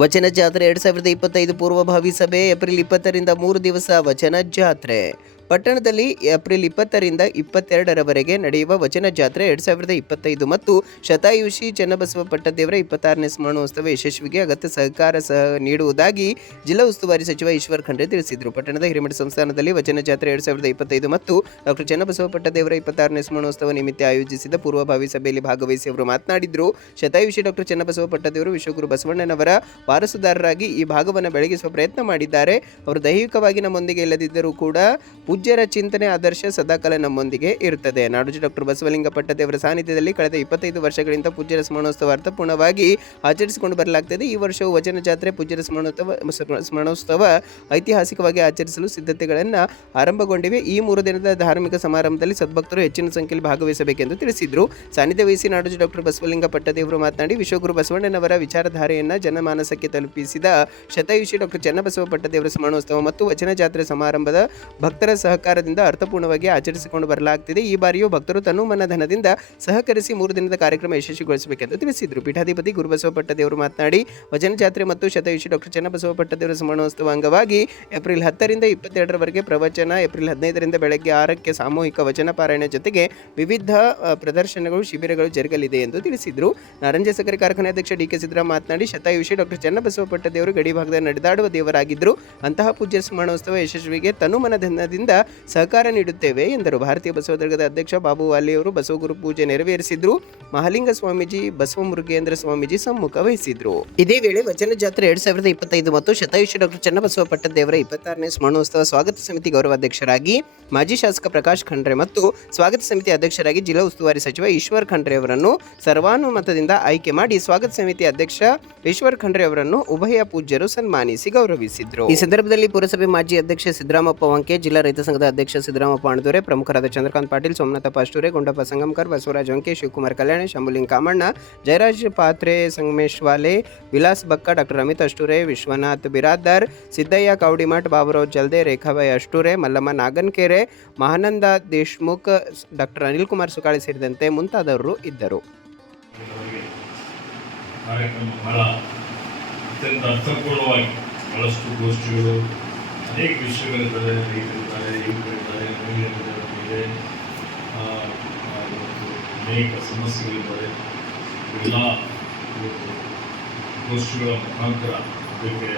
ವಚನ ಜಾತ್ರೆ 2025 ಪೂರ್ವಭಾವಿ ಸಭೆ ಏಪ್ರಿಲ್ 20ರಿಂದ 3 ದಿವಸ ವಚನ ಜಾತ್ರೆ. ಪಟ್ಟಣದಲ್ಲಿ ಏಪ್ರಿಲ್ 20ರಿಂದ 22ರವರೆಗೆ ನಡೆಯುವ ವಚನ ಜಾತ್ರೆ 2025 ಮತ್ತು ಶತಾಯುಷಿ ಚನ್ನಬಸವ ಪಟ್ಟದೇವರ 26ನೇ ಸ್ಮರಣೋತ್ಸವ ಯಶಸ್ವಿಗೆ ಅಗತ್ಯ ಸಹಕಾರ ನೀಡುವುದಾಗಿ ಜಿಲ್ಲಾ ಉಸ್ತುವಾರಿ ಸಚಿವ ಈಶ್ವರ್ ಖಂಡ್ರೆ ತಿಳಿಸಿದರು. ಪಟ್ಟಣದ ಹಿರೇಮಠ ಸಂಸ್ಥಾನದಲ್ಲಿ ವಚನ ಜಾತ್ರೆ 2025 ಮತ್ತು ಡಾಕ್ಟರ್ ಚನ್ನಬಸವ ಪಟ್ಟದೇವರ 26ನೇ ಸ್ಮರಣೋತ್ಸವ ನಿಮಿತ್ತ ಆಯೋಜಿಸಿದ ಪೂರ್ವಭಾವಿ ಸಭೆಯಲ್ಲಿ ಭಾಗವಹಿಸಿ ಅವರು ಮಾತನಾಡಿದರು. ಶತಾಯುಷಿ ಡಾಕ್ಟರ್ ಚನ್ನಬಸವ ಪಟ್ಟದೇವರು ವಿಶ್ವಗುರು ಬಸವಣ್ಣನವರ ವಾರಸುದಾರರಾಗಿ ಈ ಭಾಗವನ್ನು ಬೆಳಗಿಸುವ ಪ್ರಯತ್ನ ಮಾಡಿದ್ದಾರೆ. ಅವರು ದೈಹಿಕವಾಗಿ ನಮ್ಮೊಂದಿಗೆ ಇಲ್ಲದಿದ್ದರೂ ಕೂಡ ಪೂಜ್ಯರ ಚಿಂತನೆ ಆದರ್ಶ ಸದಾಕಾಲ ನಮ್ಮೊಂದಿಗೆ ಇರುತ್ತದೆ. ನಾಡೋಜ ಡಾಕ್ಟರ್ ಬಸವಲಿಂಗ ಪಟ್ಟದೇವರ ಸಾನ್ನಿಧ್ಯದಲ್ಲಿ ಕಳೆದ 25 ವರ್ಷಗಳಿಂದ ಪೂಜ್ಯರ ಸ್ಮರಣೋತ್ಸವ ಅರ್ಥಪೂರ್ಣವಾಗಿ ಆಚರಿಸಿಕೊಂಡು ಬರಲಾಗುತ್ತದೆ. ಈ ವರ್ಷವು ವಚನ ಜಾತ್ರೆ ಪೂಜ್ಯರ ಸ್ಮರಣೋತ್ಸವ ಐತಿಹಾಸಿಕವಾಗಿ ಆಚರಿಸಲು ಸಿದ್ಧತೆಗಳನ್ನು ಆರಂಭಗೊಂಡಿವೆ. ಈ 3 ದಿನದ ಧಾರ್ಮಿಕ ಸಮಾರಂಭದಲ್ಲಿ ಸದ್ಭಕ್ತರು ಹೆಚ್ಚಿನ ಸಂಖ್ಯೆಯಲ್ಲಿ ಭಾಗವಹಿಸಬೇಕೆಂದು ತಿಳಿಸಿದರು. ಸಾನ್ನಿಧ್ಯ ವಹಿಸಿ ನಾಡೋಜ ಡಾಕ್ಟರ್ ಬಸವಲಿಂಗ ಪಟ್ಟದೇವರು ಮಾತನಾಡಿ, ವಿಶ್ವಗುರು ಬಸವಣ್ಣನವರ ವಿಚಾರಧಾರೆಯನ್ನು ಜನಮಾನಸಕ್ಕೆ ತಲುಪಿಸಿದ ಶತಾಯುಷಿ ಡಾಕ್ಟರ್ ಚನ್ನಬಸವ ಪಟ್ಟದೇವರ ಸ್ಮರಣೋತ್ಸವ ಮತ್ತು ವಚನ ಜಾತ್ರೆ ಸಮಾರಂಭದ ಭಕ್ತರ ಸಹಕಾರದಿಂದ ಅರ್ಥಪೂರ್ಣವಾಗಿ ಆಚರಿಸಿಕೊಂಡು ಬರಲಾಗುತ್ತಿದೆ. ಈ ಬಾರಿಯೂ ಭಕ್ತರು ತನು ಮನ ಧನದಿಂದ ಸಹಕರಿಸಿ 3 ದಿನದ ಕಾರ್ಯಕ್ರಮ ಯಶಸ್ವಿಗೊಳಿಸಬೇಕೆಂದು ತಿಳಿಸಿದರು. ಪೀಠಾಧಿಪತಿ ಗುರುಬಸವ ಪಟ್ಟದೇವರು ಮಾತನಾಡಿ, ವಚನ ಜಾತ್ರೆ ಮತ್ತು ಶತಾಯುಷಿ ಡಾಕ್ಟರ್ ಚನ್ನಬಸವ ಪಟ್ಟದೇವರ ಸ್ಮರಣೋತ್ಸವ ಅಂಗವಾಗಿ ಏಪ್ರಿಲ್ 10ರಿಂದ 22ರವರೆಗೆ ಪ್ರವಚನ, ಏಪ್ರಿಲ್ 15ರಿಂದ ಬೆಳಗ್ಗೆ 6ಕ್ಕೆ ಸಾಮೂಹಿಕ ವಚನ ಪಾರಾಯಣ ಜೊತೆಗೆ ವಿವಿಧ ಪ್ರದರ್ಶನಗಳು, ಶಿಬಿರಗಳು ಜರುಗಲಿದೆ ಎಂದು ತಿಳಿಸಿದರು. ನಾರಂಜ ಸಕ್ಕರೆ ಕಾರ್ಖಾನೆ ಅಧ್ಯಕ್ಷ ಡಿ ಕೆ ಸಿದ್ದರಾಮ ಮಾತನಾಡಿ, ಶತಾಯುಷಿ ಡಾಕ್ಟರ್ ಚನ್ನಬಸವ ಪಟ್ಟದೇವರು ಗಡಿ ಭಾಗದಲ್ಲಿ ನಡೆದಾಡುವ ದೇವರಾಗಿದ್ದರು. ಅಂತಹ ಪೂಜ್ಯ ಸ್ಮರಣೋತ್ಸವ ಯಶಸ್ವಿಗೆ ತನುಮನ ಧನದಿಂದ ಸಹಕಾರ ನೀಡುತ್ತೇವೆ ಎಂದರು. ಭಾರತೀಯ ಬಸವ ದರ್ಗದ ಅಧ್ಯಕ್ಷ ಬಾಬು ವಾಲಿಯವರು ಬಸವಗುರು ಪೂಜೆ ನೆರವೇರಿಸಿದ್ರು. ಮಹಾಲಿಂಗ ಸ್ವಾಮೀಜಿ, ಬಸವ ಮುರುಗೇಂದ್ರ ಸ್ವಾಮೀಜಿ ಸಮ್ಮುಖ ವಹಿಸಿದ್ರು. ಇದೇ ವೇಳೆ ವಚನ ಜಾತ್ರೆ 2025 ಮತ್ತು ಶತಾಯುಷಿ ಡಾಕ್ಟರ್ ಚನ್ನಬಸವ ಪಟ್ಟದೇವರ 26ನೇ ಸ್ಮರಣೋತ್ಸವ ಸ್ವಾಗತ ಸಮಿತಿ ಗೌರವಾಧ್ಯಕ್ಷರಾಗಿ ಮಾಜಿ ಶಾಸಕ ಪ್ರಕಾಶ್ ಖಂಡ್ರೆ ಮತ್ತು ಸ್ವಾಗತ ಸಮಿತಿ ಅಧ್ಯಕ್ಷರಾಗಿ ಜಿಲ್ಲಾ ಉಸ್ತುವಾರಿ ಸಚಿವ ಈಶ್ವರ್ ಖಂಡ್ರೆ ಅವರನ್ನು ಸರ್ವಾನುಮತದಿಂದ ಆಯ್ಕೆ ಮಾಡಿ ಸ್ವಾಗತ ಸಮಿತಿ ಅಧ್ಯಕ್ಷ ಈಶ್ವರ್ ಖಂಡ್ರೆ ಅವರನ್ನು ಉಭಯ ಪೂಜ್ಯರು ಸನ್ಮಾನಿಸಿ ಗೌರವಿಸಿದ್ರು. ಈ ಸಂದರ್ಭದಲ್ಲಿ ಪುರಸಭೆ ಮಾಜಿ ಅಧ್ಯಕ್ಷ ಸಿದ್ದರಾಮಪ್ಪ ವಂಕೆ, ಜಿಲ್ಲಾ ರೈತ ಸಂಘದ ಅಧ್ಯಕ್ಷ ಸಿದ್ದರಾಮಪ್ಪ ಅಣದೂರೆ, ಪ್ರಮುಖರಾದ ಚಂದ್ರಕಾಂತ್ ಪಾಟೀಲ್, ಸೋಮನಾಥ ಪಾಷ್ಟೂರೆ, ಗುಂಡಪ್ಪ ಸಂಗಮಕರ್, ಬಸವರಾಜ್ ವಂಕೆ, ಶಿವಕುಮಾರ್ ಕಲ್ಯಾಣಿ, ಶಂಭುಲಿಂಗ ಕಾಮಣ್ಣ, ಜಯರಾಜ್ ಪಾತ್ರೆ, ಸಂಗಮೇಶ್ವಾಲೆ, ವಿಲಾಸ್ ಬಕ್ಕ, ಡಾಕ್ಟರ್ ಅಮಿತ್ ಅಷ್ಟೂರೆ, ವಿಶ್ವನಾಥ್ ಬಿರಾದಾರ್, ಸಿದ್ದಯ್ಯ ಕೌಡಿಮಠ್, ಬಾಬುರಾವ್ ಜಲ್ದೆ, ರೇಖಾಬಾಯಿ ಅಷ್ಟೂರೆ, ಮಲ್ಲಮ್ಮ ನಾಗನ್ಕೆರೆ, ಮಹಾನಂದ ದೇಶ್ಮುಖ್, ಡಾಕ್ಟರ್ ಅನಿಲ್ ಕುಮಾರ್ ಸುಕಾಳಿ ಸೇರಿದಂತೆ ಮುಂತಾದವರು ಇದ್ದರು. ಅತ್ಯಂತ ಅರ್ಥಪೂರ್ಣವಾಗಿ ಬಹಳಷ್ಟು ಗೋಷ್ಠಿಗಳು, ಅನೇಕ ವಿಷಯಗಳಿದ್ದಾರೆ, ರೈತರಿದ್ದಾರೆ, ಯುವಕರಿದ್ದಾರೆ, ಮಹಿಳೆಯರಿದ್ದಾರೆ, ಅನೇಕ ಸಮಸ್ಯೆಗಳಿದ್ದಾರೆ. ಎಲ್ಲ ಗೋಷ್ಠಿಗಳ ಮುಖಾಂತರ ಅದಕ್ಕೆ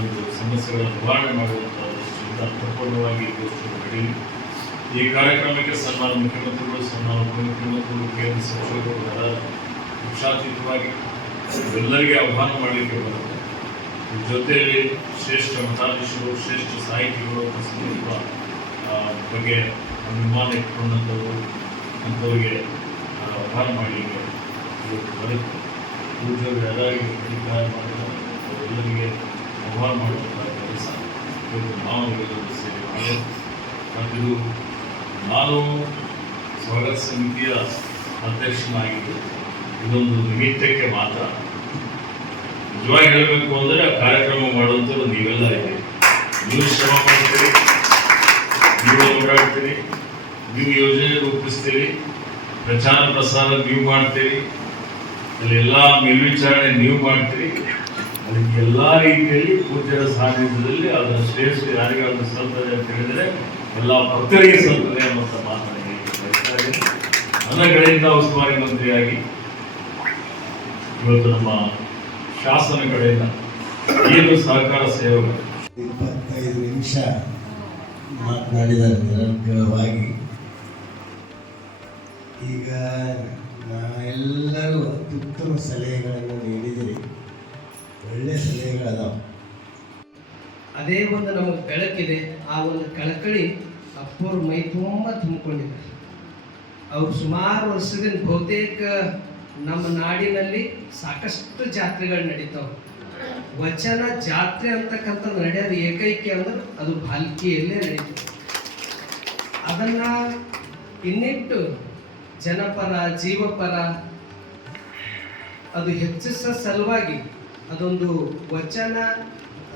ಒಂದು ಸಮಸ್ಯೆಗಳ ನಿವಾರಣೆ ಮಾಡುವಂಥ ದೃಷ್ಟಿಯಿಂದ ಅರ್ಥಪೂರ್ಣವಾಗಿ ಗೋಷ್ಠಿಗಳು ನಡೆಯಲಿ. ಈ ಕಾರ್ಯಕ್ರಮಕ್ಕೆ ಸನ್ಮಾನ ಮುಖ್ಯಮಂತ್ರಿಗಳು, ಸನ್ಮಾನ ಉಪಮುಖ್ಯಮಂತ್ರಿಗಳು, ಕೇಂದ್ರ ಸಚಿವರು ಪಕ್ಷಾತೀತವಾಗಿ ಎಲ್ಲರಿಗೆ ಆಹ್ವಾನ ಮಾಡಲಿಕ್ಕೆ ಬರುತ್ತೆ. ಜೊತೆಯಲ್ಲಿ ಶ್ರೇಷ್ಠ ಮಠಾಧೀಶರು, ಶ್ರೇಷ್ಠ ಸಾಹಿತಿಗಳು, ಸಂಸ್ಕೃತಿಗಳ ಬಗ್ಗೆ ಅಭಿಮಾನ ಇಟ್ಕೊಂಡಂಥವರು ಅಂಥವರಿಗೆ ಆಹ್ವಾನ ಮಾಡಲಿಕ್ಕೆ ಬರುತ್ತೆ. ಪೂಜೆಗಳು ಎಲ್ಲರಿಗೆ ಅಧಿಕಾರ ಮಾಡಿದ್ದಾರೆ, ಅವರೆಲ್ಲರಿಗೆ ಆಹ್ವಾನ ಮಾಡುವಂಥ ಕೆಲಸ ಇವತ್ತು ನಾವು ಎಲ್ಲರೂ ಸೇರಿ ಮಾಡಿ. ಮತ್ತು ನಾನು ಸ್ವಾಗತ ಸಮಿತಿಯ ಅಧ್ಯಕ್ಷನಾಗಿದ್ದು ಇದೊಂದು ನಿಮಿತ್ತಕ್ಕೆ ಮಾತ್ರ. ನಿಜವಾಗಿ ಹೇಳಬೇಕು ಅಂದರೆ ಆ ಕಾರ್ಯಕ್ರಮ ಮಾಡುವಂಥವ್ರು ನೀವೆಲ್ಲ ಇದೆ. ನೀವು ಶ್ರಮ ಮಾಡ್ತೀರಿ, ನೀವು ಓಡಾಡ್ತೀರಿ, ನೀವು ಯೋಜನೆ ರೂಪಿಸ್ತೀರಿ, ಪ್ರಚಾರ ಪ್ರಸಾರ ನೀವು ಮಾಡ್ತೀರಿ, ಅಲ್ಲಿ ಎಲ್ಲ ಮೇಲ್ವಿಚಾರಣೆ ನೀವು ಮಾಡ್ತೀರಿ. ಅದಕ್ಕೆ ಎಲ್ಲ ರೀತಿಯಲ್ಲಿ ಪೂಜ್ಯರ ಸಾನ್ನಿಧ್ಯದಲ್ಲಿ ಅದರ ಶ್ರೇಷ್ಠ ಯಾರಿಗಾದ್ರೂ ಸಲ್ತದೆ ಅಂತ ಹೇಳಿದರೆ ಎಲ್ಲ ಭಕ್ತರಿಗೆ ಸಲ್ತದೆ ಅನ್ನುವಂಥ ಮಾತನಾಡಿ ನನ್ನ ಕಡೆಯಿಂದ ಉಸ್ತುವಾರಿ ಮಂತ್ರಿಯಾಗಿ ಇವತ್ತು ನಮ್ಮ ಶಾಸನ ಕಡೆಯಿಂದ ಏನು ಸಹಕಾರ ಸೇವೆ 25 ನಿಮಿಷ ಮಾತನಾಡಿದ್ದಾರೆ ನಿರಂತರವಾಗಿ. ಈಗ ನಾವೆಲ್ಲರೂ ಅತ್ಯುತ್ತಮ ಸಲಹೆಗಳನ್ನು ನೀಡಿದಿರಿ, ಒಳ್ಳೆಯ ಸಲಹೆಗಳದಾವ. ಅದೇ ಒಂದು ನಮಗೆ ಬೆಳಕಿದೆ, ಆ ಒಂದು ಕಳಕಳಿ ಅಪ್ಪೋರು ಮೈ ತುಂಬ ತುಂಬಿಕೊಂಡಿದ್ದಾರೆ. ಅವರು ಸುಮಾರು ವರ್ಷದಿಂದ ಬಹುತೇಕ ನಮ್ಮ ನಾಡಿನಲ್ಲಿ ಸಾಕಷ್ಟು ಜಾತ್ರೆಗಳು ನಡೀತಾವೆ. ವಚನ ಜಾತ್ರೆ ಅಂತಕ್ಕಂಥದ್ದು ನಡೆಯೋದು ಏಕೈಕ ಅಂದ್ರೆ ಅದು ಭಾಲ್ಕಿಯಲ್ಲೇ ನಡೀತದೆ. ಅದನ್ನು ಇನ್ನಿಟ್ಟು ಜನಪರ, ಜೀವಪರ ಅದು ಹೆಚ್ಚಿಸೋ ಸಲುವಾಗಿ ಅದೊಂದು ವಚನ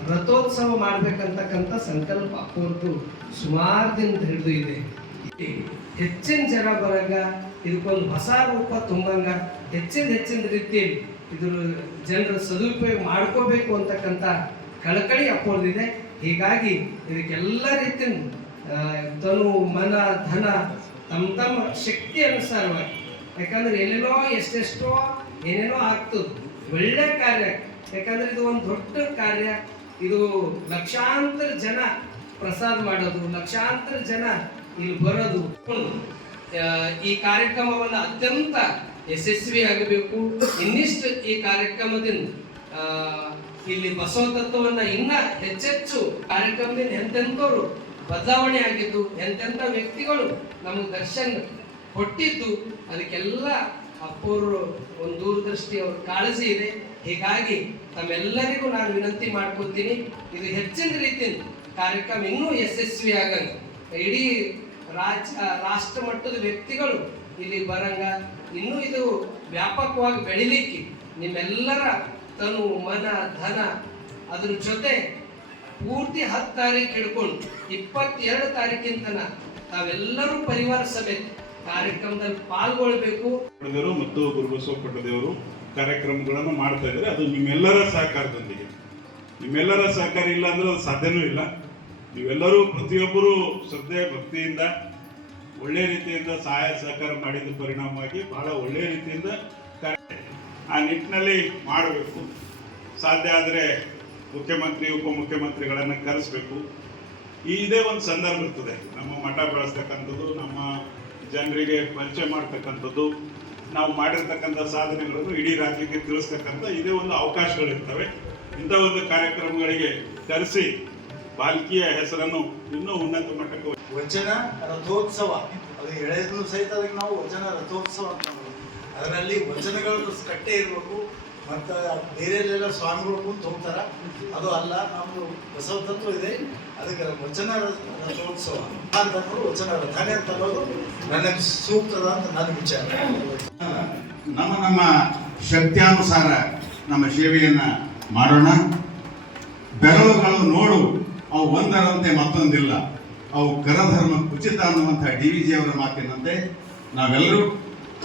ರಥೋತ್ಸವ ಮಾಡಬೇಕಂತಕ್ಕಂಥ ಸಂಕಲ್ಪ ಅವ್ರದ್ದು ಸುಮಾರು ದಿನದ ಹಿಡಿದು ಇದೆ. ಹೆಚ್ಚಿನ ಜನ ಬರಂಗ ಇದಕ್ಕೊಂದು ಹೊಸ ರೂಪ ತುಂಬಂಗ ಹೆಚ್ಚಿನ ರೀತಿಯಲ್ಲಿ ಇದ್ರ ಜನರ ಸದುಪಯೋಗ ಮಾಡ್ಕೋಬೇಕು ಅಂತಕ್ಕಂಥ ಕಳಕಳಿ ಅಪ್ಪೋದಿದೆ. ಹೀಗಾಗಿ ಇದಕ್ಕೆಲ್ಲ ರೀತಿಯ ತನು ಮನ ಧನ ತಮ್ಮ ತಮ್ಮ ಶಕ್ತಿ ಅನುಸಾರವಾಗಿ, ಯಾಕಂದ್ರೆ ಎಲ್ಲೆಲ್ಲೋ ಎಷ್ಟೆಷ್ಟೋ ಏನೇನೋ ಆಗ್ತದೆ, ಒಳ್ಳೆ ಕಾರ್ಯ. ಯಾಕಂದ್ರೆ ಇದು ಒಂದು ದೊಡ್ಡ ಕಾರ್ಯ. ಇದು ಲಕ್ಷಾಂತರ ಜನ ಪ್ರಸಾದ ಮಾಡೋದು, ಲಕ್ಷಾಂತರ ಜನ ಇಲ್ಲಿ ಬರೋದು. ಈ ಕಾರ್ಯಕ್ರಮವನ್ನು ಅತ್ಯಂತ ಯಶಸ್ವಿ ಆಗಬೇಕು. ಇನ್ನಿಷ್ಟು ಈ ಕಾರ್ಯಕ್ರಮದಿಂದ ಇಲ್ಲಿ ಬಸವ ತತ್ವವನ್ನ ಇನ್ನ ಹೆಚ್ಚೆಚ್ಚು ಕಾರ್ಯಕ್ರಮದಿಂದ ಎಂತೆಂಥವ್ರು ಬದಲಾವಣೆ ಆಗಿದ್ದು, ಎಂತೆಂಥ ವ್ಯಕ್ತಿಗಳು ನಮಗೆ ದರ್ಶನ ಕೊಟ್ಟಿದ್ದು, ಅದಕ್ಕೆಲ್ಲ ಅಪ್ಪವರು ಒಂದು ದೂರದೃಷ್ಟಿ, ಅವ್ರ ಕಾಳಜಿ ಇದೆ. ಹೀಗಾಗಿ ತಮ್ಮೆಲ್ಲರಿಗೂ ನಾನು ವಿನಂತಿ ಮಾಡ್ಕೊತೀನಿ, ಇದು ಹೆಚ್ಚಿನ ರೀತಿಯಿಂದ ಕಾರ್ಯಕ್ರಮ ಇನ್ನೂ ಯಶಸ್ವಿ ಆಗಂಗ, ಇಡೀ ರಾಷ್ಟ್ರ ಮಟ್ಟದ ವ್ಯಕ್ತಿಗಳು ಇಲ್ಲಿ ಬರಂಗ, ಇನ್ನೂ ಇದು ವ್ಯಾಪಕವಾಗಿ ಬೆಳಿಲಿಕ್ಕೆ ನಿಮ್ಮೆಲ್ಲರ ತನು ಮನ ಧನ ಅದ್ರ ಜೊತೆ ಪೂರ್ತಿ 10 ತಾರೀಕು ಹಿಡ್ಕೊಂಡು 22 ತಾರೀಕಿನ ತಾವೆಲ್ಲರೂ ಪರಿವಾರ ಸಮೇತ ಕಾರ್ಯಕ್ರಮದಲ್ಲಿ ಪಾಲ್ಗೊಳ್ಬೇಕು. ಮತ್ತು ಗುರುಬಸವ ಪಟ್ಟದೇವರು ಕಾರ್ಯಕ್ರಮಗಳನ್ನು ಮಾಡ್ತಾ ಇದ್ದಾರೆ. ಅದು ನಿಮ್ಮೆಲ್ಲರ ಸಹಕಾರದೊಂದಿಗೆ. ನಿಮ್ಮೆಲ್ಲರ ಸಹಕಾರ ಇಲ್ಲ ಅಂದ್ರೆ ಅದು ಸಾಧ್ಯನೂ ಇಲ್ಲ. ನೀವೆಲ್ಲರೂ ಪ್ರತಿಯೊಬ್ಬರು ಶ್ರದ್ಧೆ ಭಕ್ತಿಯಿಂದ ಒಳ್ಳೆ ರೀತಿಯಿಂದ ಸಹಾಯ ಸಹಕಾರ ಮಾಡಿದ ಪರಿಣಾಮವಾಗಿ ಬಹಳ ಒಳ್ಳೆಯ ರೀತಿಯಿಂದ ಆ ನಿಟ್ಟಿನಲ್ಲಿ ಮಾಡಬೇಕು. ಸಾಧ್ಯ ಆದರೆ ಮುಖ್ಯಮಂತ್ರಿ ಉಪಮುಖ್ಯಮಂತ್ರಿಗಳನ್ನು ಕರೆಸಬೇಕು. ಇದೇ ಒಂದು ಸಂದರ್ಭ ಇರ್ತದೆ, ನಮ್ಮ ಮಠ ಬೆಳೆಸ್ತಕ್ಕಂಥದ್ದು, ನಮ್ಮ ಜನರಿಗೆ ಪರಿಚಯ ಮಾಡ್ತಕ್ಕಂಥದ್ದು, ನಾವು ಮಾಡಿರ್ತಕ್ಕಂಥ ಸಾಧನೆಗಳನ್ನು ಇಡೀ ರಾಜ್ಯಕ್ಕೆ ತಿಳಿಸ್ತಕ್ಕಂಥ ಇದೇ ಒಂದು ಅವಕಾಶಗಳಿರ್ತವೆ. ಇಂಥ ಒಂದು ಕಾರ್ಯಕ್ರಮಗಳಿಗೆ ಕರೆಸಿ ಬಾಲ್ಕಿಯ ಹೆಸರನ್ನು ಇನ್ನೂ ಉನ್ನತ ಮಟ್ಟಕ್ಕೆ ವಚನ ರಥೋತ್ಸವ, ಅದು ಎಳೆಯದನ್ನು ಸಹಿತ ಅದಕ್ಕೆ ನಾವು ವಚನ ರಥೋತ್ಸವ ಅಂತ ಮಾಡೋದು. ಅದರಲ್ಲಿ ವಚನಗಳು ಕಟ್ಟೆ ಇರಬೇಕು. ಮತ್ತು ಬೇರೆಯಲ್ಲೆಲ್ಲ ಸ್ವಾಮಿಗಳು ಕುಂತು ಹೋಗ್ತಾರೆ, ಅದು ಅಲ್ಲ. ನಮ್ಮದು ಬಸವ ತತ್ವ ಇದೆ, ಅದಕ್ಕೆ ವಚನ ರಥೋತ್ಸವ ಅಂತಂದ್ರು ವಚನ ರಥಾನೆ ಅಂತ ಅನ್ನೋದು ನನಗೆ ಸೂಕ್ತದ ಅಂತ ನನ್ನ ವಿಚಾರ. ನಮ್ಮ ಶಕ್ತಿಯಾನುಸಾರ ನಮ್ಮ ಸೇವೆಯನ್ನು ಮಾಡೋಣ. ಬೆರಳುಗಳು ನೋಡು, ಅವು ಒಂದರಂತೆ ಮತ್ತೊಂದಿಲ್ಲ, ಅವು ಕರಧರ್ಮ ಉಚಿತ ಅನ್ನುವಂಥ DVG ಅವರ ಮಾತಿನಂತೆ ನಾವೆಲ್ಲರೂ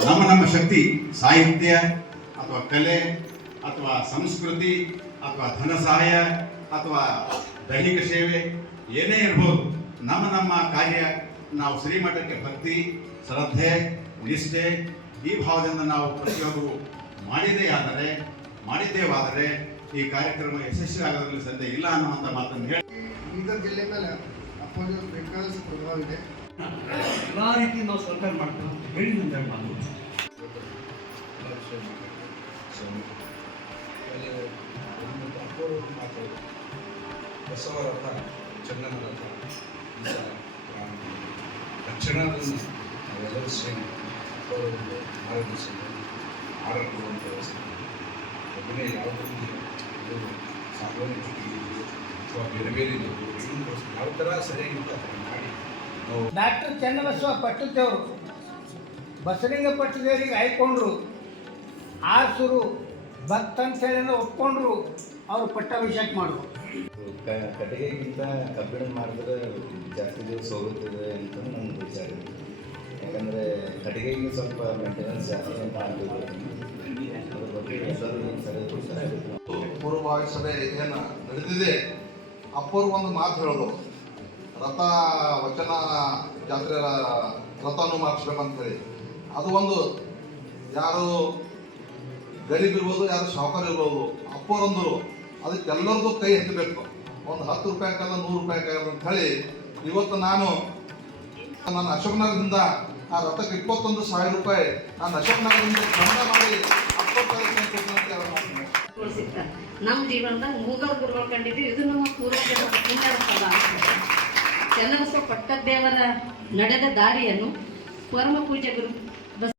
ನಮ್ಮ ಶಕ್ತಿ ಸಾಹಿತ್ಯ ಅಥವಾ ಕಲೆ ಅಥವಾ ಸಂಸ್ಕೃತಿ ಅಥವಾ ಧನ ಸಹಾಯ ಅಥವಾ ದೈಹಿಕ ಸೇವೆ ಏನೇ ಇರ್ಬೋದು, ನಮ್ಮ ಕಾರ್ಯ ನಾವು ಶ್ರೀಮಠಕ್ಕೆ ಭಕ್ತಿ ಶ್ರದ್ಧೆ ನಿಷ್ಠೆ ಈ ಭಾವದಿಂದ ನಾವು ಪ್ರತಿಯೊಬ್ಬರು ಮಾಡಿದ್ದೇವಾದರೆ ಈ ಕಾರ್ಯಕ್ರಮ ಯಶಸ್ವಿ ಆಗೋದ್ರಲ್ಲಿ ಸಂದೇಹ ಇಲ್ಲ ಅನ್ನುವಂಥ ಮಾತನ್ನು ಹೇಳಿ ಬೀದರ್ ಜಿಲ್ಲೆ ಮೇಲೆ ಅಪ್ಪೋಜಿಟ್ ಬೇಕಾದಷ್ಟು ಪ್ರಭಾವ ಇದೆ. ಎಲ್ಲ ರೀತಿ ನಾವು ಸರ್ಕಾರ ಮಾಡ್ತೀವಿ ಅಂತ ಹೇಳಿ ಮುಂದೆ ಮಾಡ್ಬೋದು. ಬಸವ ರಥ, ಚಂದನ ರಥ, ತಕ್ಷಣದಿಂದ ನಾವೆಲ್ಲರೂ ಸೇರಿ ಒಂದು ಮಾರ್ಗದರ್ಶನ ಆರ್ಡರ್ ಕೊಡುವಂಥ ವ್ಯವಸ್ಥೆ. ಒಬ್ಬನೇ ಯಾವುದೇ ಇದು ಸಾರ್ವಜನಿಕ ಅಥವಾ ಬೇರೆ ಬೇರೆ ಯಾವ ಥರ ಸರಿಯಾಗಿರುತ್ತೆ ಅದನ್ನು ಮಾಡಿ ನಾವು ಡಾಕ್ಟರ್ ಚನ್ನಬಸವ ಪಟ್ಟದೇವರು ಬಸಲಿಂಗ ಪಟ್ಟದೇವರಿಗೆ ಆಯ್ಕೊಂಡ್ರು, ಆಸುರು ಭಕ್ತ ಅಂತೇಳಿ ಒಪ್ಕೊಂಡ್ರು, ಅವರು ಪಟ್ಟಾಭಿಷೇಕ ಮಾಡಿದ್ರು. ಕಟ್ಟಿಗೆಗಿಂತ ಕಬ್ಬಿಣ ಮಾಡಿದ್ರೆ ಜಾಸ್ತಿ ದಿವಸ ಹೋಗುತ್ತದೆ ಅಂತ ನನ್ನ ವಿಚಾರ ಇದೆ. ಯಾಕಂದರೆ ಕಟ್ಟಿಗೆಗೆ ಸ್ವಲ್ಪ ಮೇಂಟೆನೆನ್ಸ್ ಜಾಸ್ತಿ ಮಾಡಬೇಕು. ಅದ್ರ ಬಗ್ಗೆ ಪೂರ್ವಭಾವಿ ಸಭೆ ಏನು ನಡೆದಿದೆ, ಅಪ್ಪರು ಒಂದು ಮಾತು ಹೇಳೋದು, ರಥ ವಚನ ಜಾತ್ರೆ ರಥವನ್ನು ಮಾಡಿಸ್ಬೇಕಂತ ಹೇಳಿ. ಅದು ಒಂದು ಯಾರು ಗರೀಬ್ ಇರ್ಬೋದು, ಯಾರು ಸಾಹುಕಾರ ಇರ್ಬೋದು, ಅಪ್ಪರೊಂದರು ಅದಕ್ಕೆ ಎಲ್ಲರದ್ದು ಕೈ ಎತ್ತಬೇಕು. ಒಂದು 10 ರೂಪಾಯಿಗಲ್ಲ 100 ರೂಪಾಯಿಗಲ್ಲ ಅಂತ ಹೇಳಿ ಇವತ್ತು ನಾನು ನನ್ನ ಅಶೋಕನಗರದಿಂದ ಆ ರಥಕ್ಕೆ 21,000 ರೂಪಾಯಿ ನಾನು ಅಶೋಕನಗರದಿಂದ ಚಂದ ಮಾಡಿ 20,000 ನಮ್ಮ ಜೀವನದಾಗ ಮೂಗಲ್ ಗುರುಗಳು ಕಂಡಿದ್ದೀವಿ. ಇದು ನಮ್ಮ ಪೂರ್ವಜರ ಪುಣ್ಯದ ಫಲ. ಚನ್ನಬಸವ ಪಟ್ಟದೇವರ ನಡೆದ ದಾರಿಯನ್ನು ಪರಮ ಪೂಜ್ಯ ಗುರು